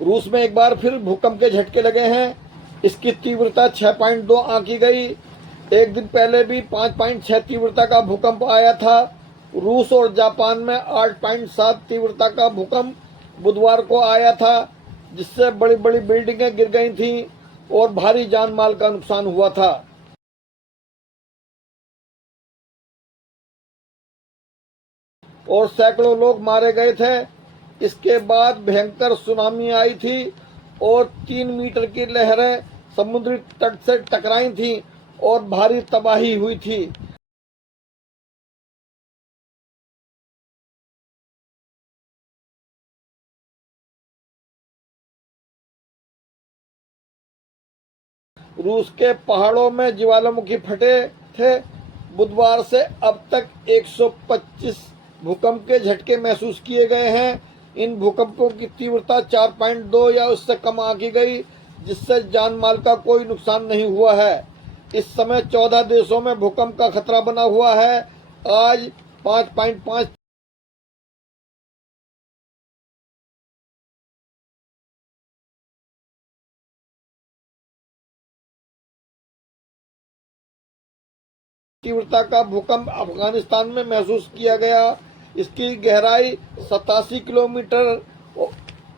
रूस में एक बार फिर भूकंप के झटके लगे हैं। इसकी तीव्रता 6.2 आंकी गई। एक दिन पहले भी 5.6 तीव्रता का भूकंप आया था। रूस और जापान में 8.7 तीव्रता का भूकंप बुधवार को आया था, जिससे बड़ी बड़ी बिल्डिंगें गिर गई थीं और भारी जान माल का नुकसान हुआ था। और सैकड़ों लोग मारे गए थे। इसके बाद भयंकर सुनामी आई थी और 3 मीटर की लहरें समुद्री तट से टकराई थीं और भारी तबाही हुई थी। रूस के पहाड़ों में ज्वालामुखी फटे थे। बुधवार से अब तक 125 भूकंप के झटके महसूस किए गए हैं। इन भूकंपों की तीव्रता 4.2 या उससे कम आंकी गई, जिससे जान माल का कोई नुकसान नहीं हुआ है। इस समय 14 देशों में भूकंप का खतरा बना हुआ है। आज 5.5 तीव्रता का भूकंप अफगानिस्तान में महसूस किया गया। इसकी गहराई 87 किलोमीटर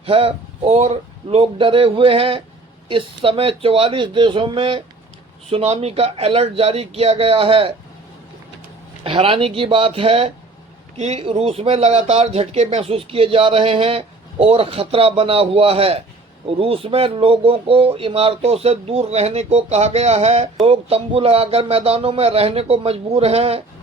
है और लोग डरे हुए हैं। इस समय 44 देशों में सुनामी का अलर्ट जारी किया गया है। हैरानी की बात है कि रूस में लगातार झटके महसूस किए जा रहे हैं और खतरा बना हुआ है। रूस में लोगों को इमारतों से दूर रहने को कहा गया है। लोग तंबू लगाकर मैदानों में रहने को मजबूर हैं।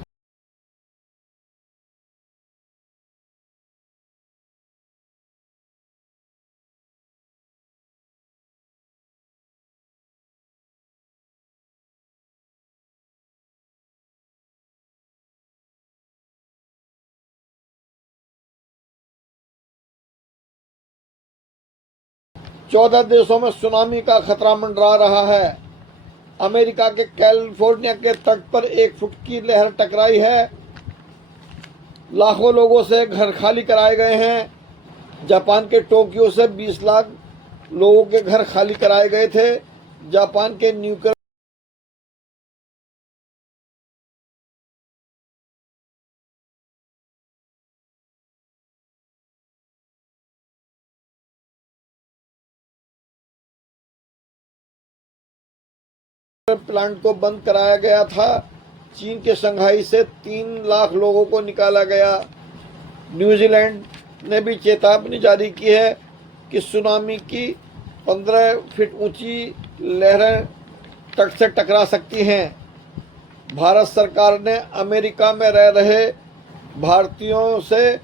चौदह देशों में सुनामी का खतरा मंडरा रहा है। अमेरिका के कैलिफोर्निया के तट पर 1 फुट की लहर टकराई है। लाखों लोगों से घर खाली कराए गए हैं। जापान के टोक्यो से 20 लाख लोगों के घर खाली कराए गए थे। जापान के न्यूक्लियर प्लांट को बंद कराया गया था। चीन के शंघाई से 3 लाख लोगों को निकाला गया। न्यूजीलैंड ने भी चेतावनी जारी की है कि सुनामी की 15 फीट ऊंची लहरें तट से टकरा सकती हैं। भारत सरकार ने अमेरिका में रह रहे भारतीयों से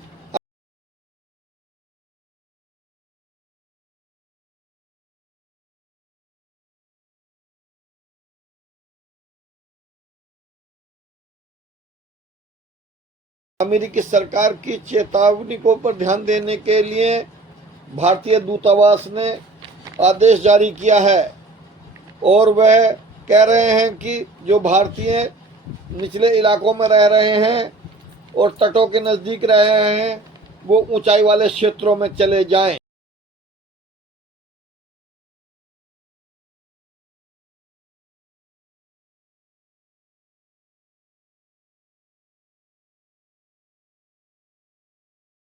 अमेरिकी सरकार की चेतावनी को पर ध्यान देने के लिए भारतीय दूतावास ने आदेश जारी किया है और वह कह रहे हैं कि जो भारतीय निचले इलाकों में रह रहे हैं और तटों के नज़दीक रह रहे हैं वो ऊंचाई वाले क्षेत्रों में चले जाएं।